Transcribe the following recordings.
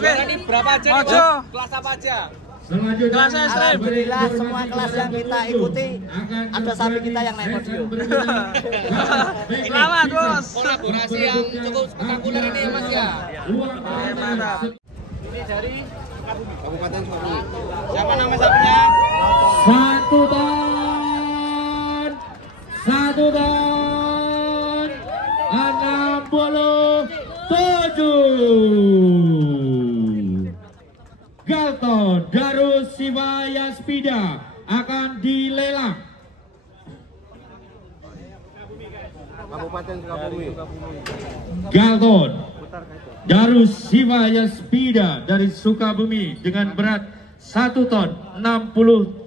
Oke. Ini berapa aja nih? Kelas apa aja? Kelas alhamdulillah semua kelas yang kita ikuti ada sapi kita yang naik podium. Selamat bos. Kolaborasi yang cukup spektakuler ini ya Mas ya. Mantap. Ini dari Kabupaten Sukabumi. Siapa nama sapinya? 1 ton 67. Galton Darus Sivaya Spida akan dilelang. Kabupaten Sukabumi. Galton Darus Sivaya Spida dari Sukabumi dengan berat 1 ton 67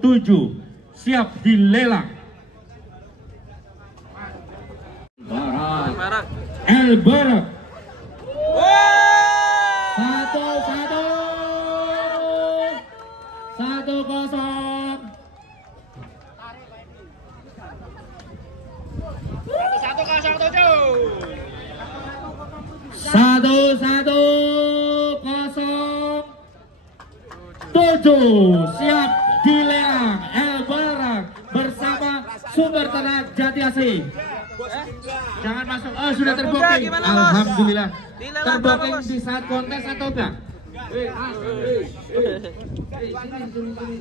siap dilelang. Barak. El Barak 1107 siap dilelang. El Barak bersama Sumber Ternak Jati Asih. Jangan masuk. Oh, sudah terbooking. Alhamdulillah. Terbooking di saat kontes atau enggak?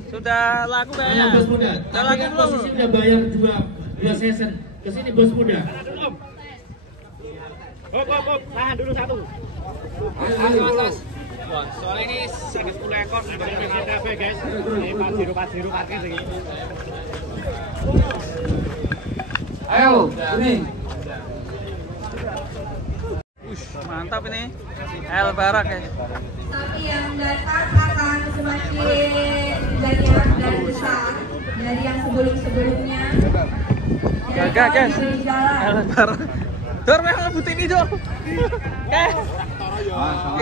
Sudah laku kayaknya. Bos muda. Tapi kan posisi udah bayar dua season. Kesini bos muda. tahan dulu satu. Mas. Soalnya ini 10 ekor sudah ada guys. Ini Pajero kaki sih. Ayo, ini. Mantap ini. El Barak ya. Tapi yang datang akan semakin banyak dan besar dari yang sebelumnya. Gagah guys. El Barak. Dor memang butuh ini dong.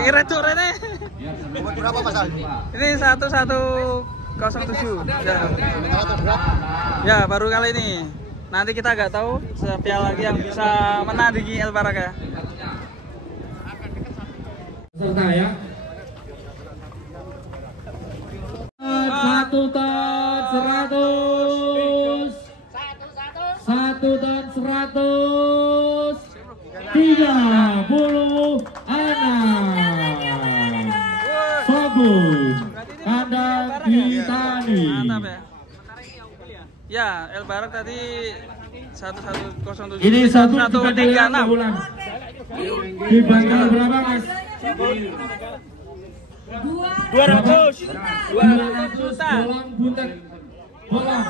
Kira dor ini. Berapa Mas Ali? Ini 1107. Ya, baru kali ini. Nanti kita nggak tahu siapa lagi yang bisa menandingi El Barak ya. Serta ya. 1 ton 100. 1 ton 100. 36 Sobun kandang Hitani. Mantap ya. Ya, El Barak tadi 1107. Ini 1136. Dibantu berapa Mas? 200 juta. Bolong butet. Bolong.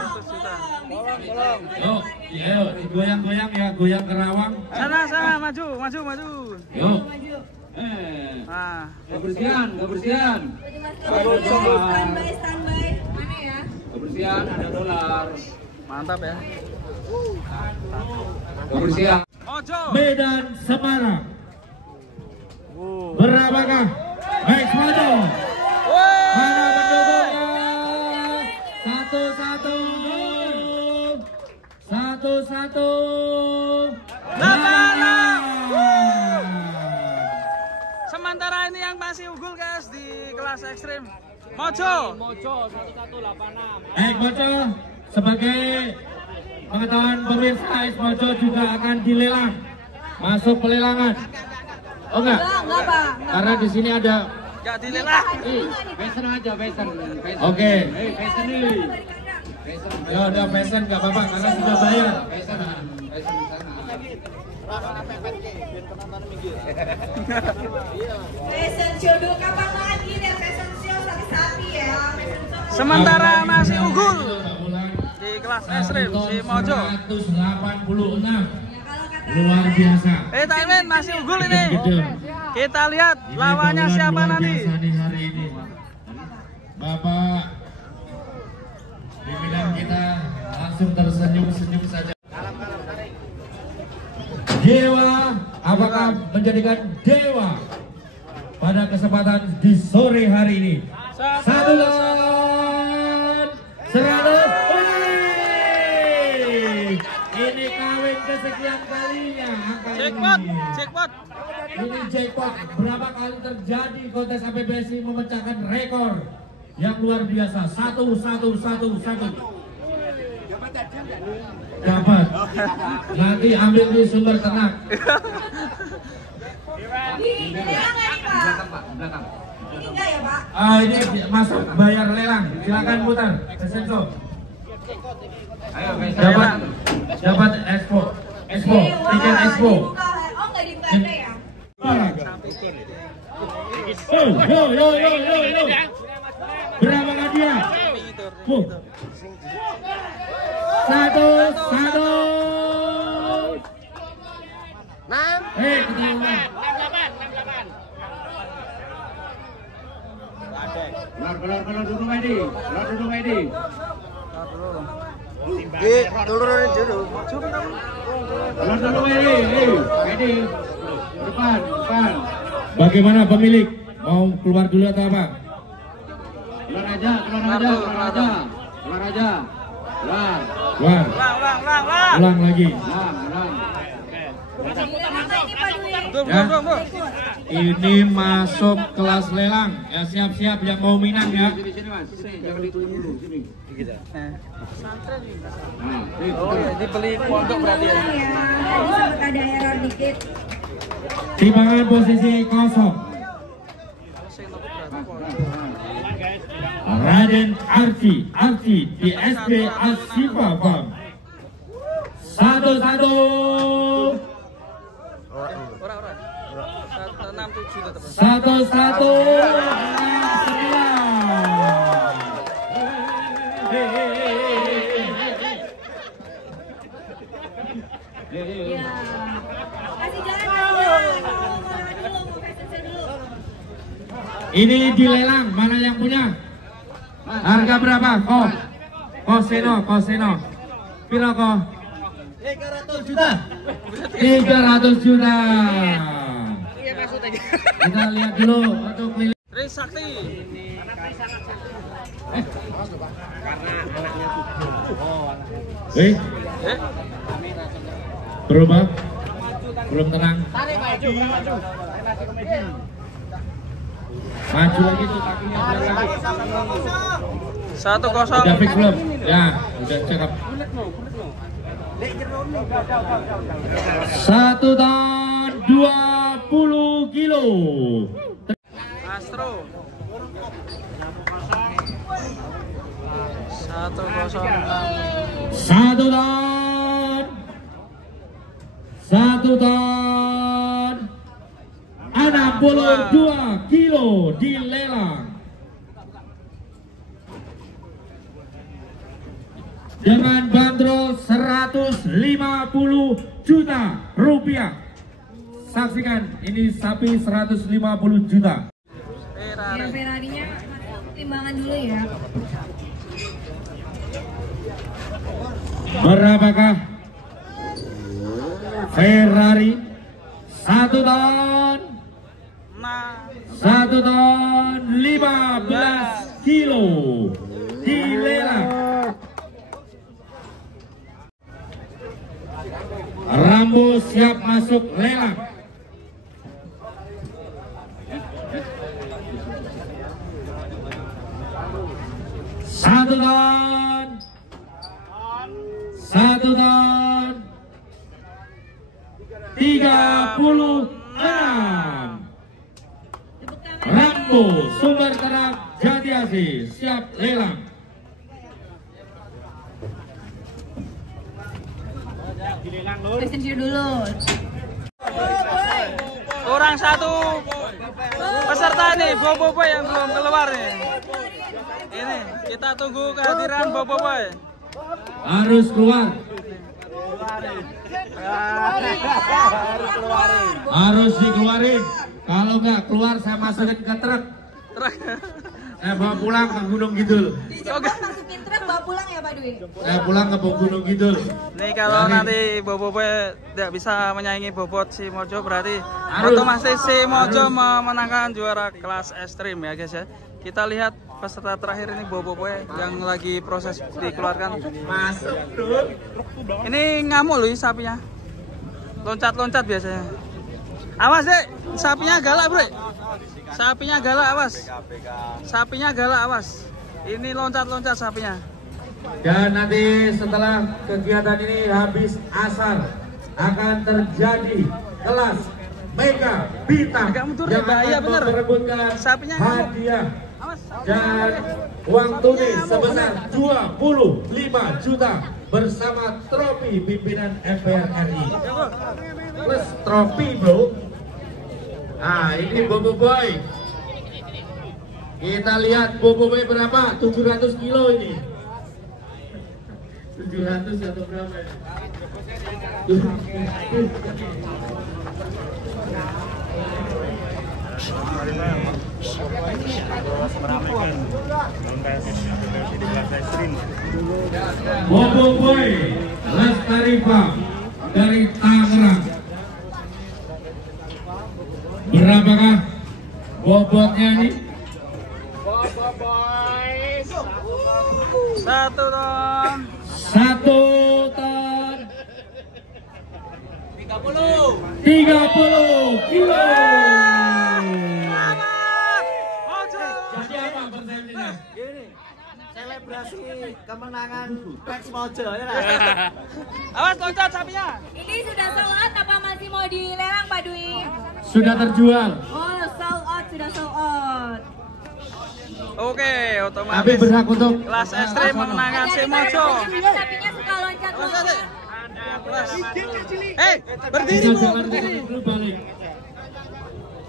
Yuk, yuk, goyang-goyang ya, goyang kerawang. Sana, maju. Yuk. Nah, Kebersihan. Standby. Mana ya? Kebersihan ada dolar. mantap ya. Kebersihan. Ojo. Medan Semarang. Berapakah? Baik, maju. Mana pendukungnya? 11. Sementara ini yang masih unggul guys di kelas ekstrim. Mojo 1186. Baik, Mojo. Sebagai pengetahuan pemirsa, Mojo juga akan dilelang. Masuk pelelangan. Oh enggak? Enggak, Pak. Karena di sini ada. gak dilelang. Fashion aja, fashion. Oke. Fashion nih. Ya udah fashion nggak apa-apa karena sudah bayar. Fashion di sana. Fashion show dulu kapan lagi deh fashion show sapi ya. Sementara masih unggul di kelas ekstrim si Mojo. 186. Luar biasa. Thailand masih unggul ini. Kita lihat lawannya siapa nanti. Hari ini. Bapak pimpinan kita langsung tersenyum-senyum saja. Dewa, apakah menjadikan Dewa pada kesempatan di sore hari ini? 1 ton 100. Ini kawin kesekian kalinya angka ini. Jackpot. Ini jackpot berapa kali terjadi kontes APBSI memecahkan rekor yang luar biasa. 1. Dapat. Nanti ambil di sumber ternak. Ini lelang nggak nih Pak? Belakang. Ini enggak ya Pak? Ini masuk bayar lelang. Silakan putar. Kesenso. Ayo guys. Dapat expo. Tiket expo. Oh nggak dibuka ada ya? Yo. Berapa dia? 1. Ketahuan. 68. Keluar duduk ID. Turunin dulu. Keluar dulu ID. Depan. Bagaimana pemilik? Mau keluar dulu atau apa? Keluar aja. Keluar. Ulang lagi. Ya. Ini masuk kelas lelang. Ya siap-siap yang mau minang ya. Sini Mas. Jangan ditulis dulu. Sini. Oh ya, dibeli pondok berarti ya. Tadi sempat ada error dikit. Timbangan posisi kosong. Raden Arci di SD Asifa Bang. 1. Ora. 67 tetap. 1. Ya. Kasih jalan dulu. Ini dilelang, mana yang punya? Harga berapa? Koseno. Piro ko? 300 juta. 300 juta. Kita lihat dulu untuk keliling. Trisakti. Berubah? Belum tenang. Maju lagi tuh kakinya belakang. 1-0. Udah fix belum? Ya, udah cakep. 1 ton 20 kilo. Astro. 1-0. 1 ton 62 kilo dilelang dengan bandrol 150 juta rupiah. Saksikan, ini sapi 150 juta. Ya Ferrarinya timbangan dulu ya. Berapakah Ferrari? 1 ton 15 kilo dilelang. Rambo siap masuk lelang. Satu ton 36. Rambo Sumber Ternak Jati Asih siap lelang. Passenger dulu. Kurang 1 peserta nih, Boboiboy yang belum keluar nih. Ini kita tunggu kehadiran Boboiboy. Harus keluar. Harus dikeluarin. Kalau nggak keluar saya masukin ke truk. Saya bawa pulang ke Gunung Kidul. Masukin truk bawa pulang ya Pak Dwi? Saya pulang ke Gunung Kidul. Nih kalau nanti Boboiboy tidak bisa menyaingi bobot si Mojo, berarti otomatis si Mojo memenangkan juara kelas ekstrim ya guys ya. Kita lihat peserta terakhir ini Boboiboy yang lagi proses dikeluarkan. Masuk tuh. Ini ngamuk loh sapinya. Loncat-loncat biasanya. Awas dek, sapinya galak bro. Sapinya galak, awas. Sapinya galak, awas. Ini loncat-loncat sapinya. Dan nanti setelah kegiatan ini habis asar akan terjadi kelas Mega Bintang Agak mundur, yang bahaya, akan bener. memperebutkan Sapinya hadiah dan uang tunai sebesar 25 juta bersama trofi pimpinan MPR RI plus trofi bro. Nah ini Bobo Boy, kita lihat Bobo Boy berapa, 700 kilo ini, 700 atau berapa ya? Bobo Boy Lestari Farm dari Tangerang. Berapakah bobotnya ini? Bobo boys. 1 ton. 1 ton 30 kilo. Selamat. Mojo. Jadi apa persentasenya? Gini, selebrasi kemenangan Peks Mojo ya lah. Awas loncat sapinya. Ini sudah sold out apa masih mau dilelang Pak Dwi? Sudah terjual. Oh, sold out, sudah sold out. Oke, Tapi otomatis berhak untuk kelas ekstrim memenangkan si Mojo. Sapinya suka loncat. Loncat dek. Hei, berdiri bu, jangan berdiri. dulu balik.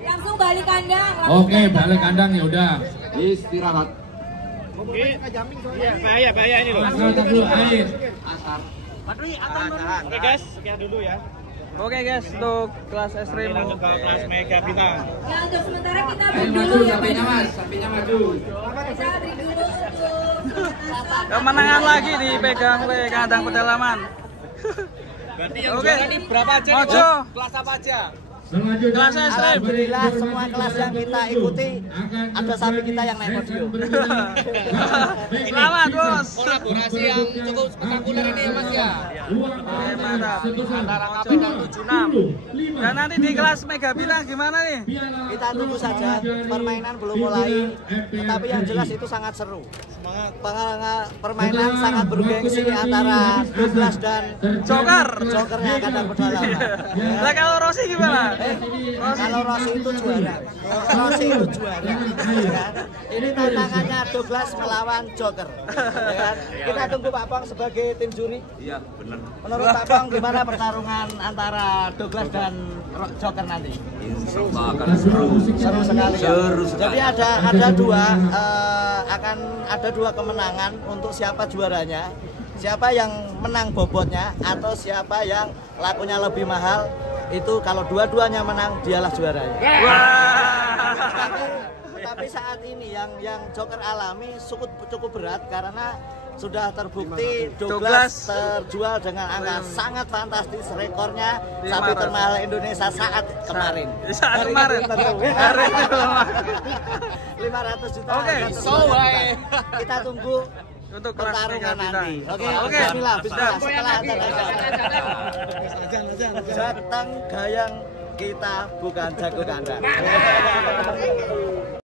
Langsung balik kandang. Oke, balik kandang ya udah. Istirahat. Iya, bahaya ini loh. Angkat dulu air. Oke guys, sekian dulu ya. Oke guys, untuk kelas ekstrim Kita lanjut ke kelas Mega Bintang. Ya untuk sementara kita break dulu ya Pak Dwi. sapinya maju. Kita break dulu untuk kemenangan lagi dipegang oleh kandang pedalaman. Berarti yang Oke. juara ini berapa aja? Mojo. Kelas apa aja? Selanjutnya Kelas ekstrim. Alhamdulillah semua kelas yang kita ikuti ada sapi kita yang naik podium. Selamat bos. Kolaborasi yang cukup spektakuler ini ya Mas ya. Mantap. Antara KP dan 76. Dan nanti di kelas Mega Bintang gimana nih? Kita tunggu saja, permainan belum mulai, tetapi yang jelas itu sangat seru. Permainan sangat bergengsi antara Douglas dan Joker. Jokernya kandang pedalaman. Lah kalau Rossi gimana? Kalau Rossi itu juara, Rossi itu juara. Ya kan? Ini tantangannya Douglas melawan Joker. Ya kan? Kita tunggu Pak Pong sebagai tim juri. Iya, benar. Menurut Pak Pong gimana pertarungan antara Douglas dan Joker nanti? Seru sekali. Ya? Jadi ada dua akan ada dua kemenangan untuk siapa juaranya. Siapa yang menang bobotnya atau siapa yang lakunya lebih mahal, itu kalau dua-duanya menang dialah juaranya. Tapi saat ini yang Joker alami cukup berat karena sudah terbukti Douglas terjual dengan angka sangat fantastis, rekornya sapi termahal Indonesia saat kemarin. Saat kemarin. 500 juta. Oke. Kita tunggu Untuk kelas Mega pertarungan Bintang. nanti. Oke, Oke. bismillah, bismillah. Setelah datang gayang kita bukan jago kandang.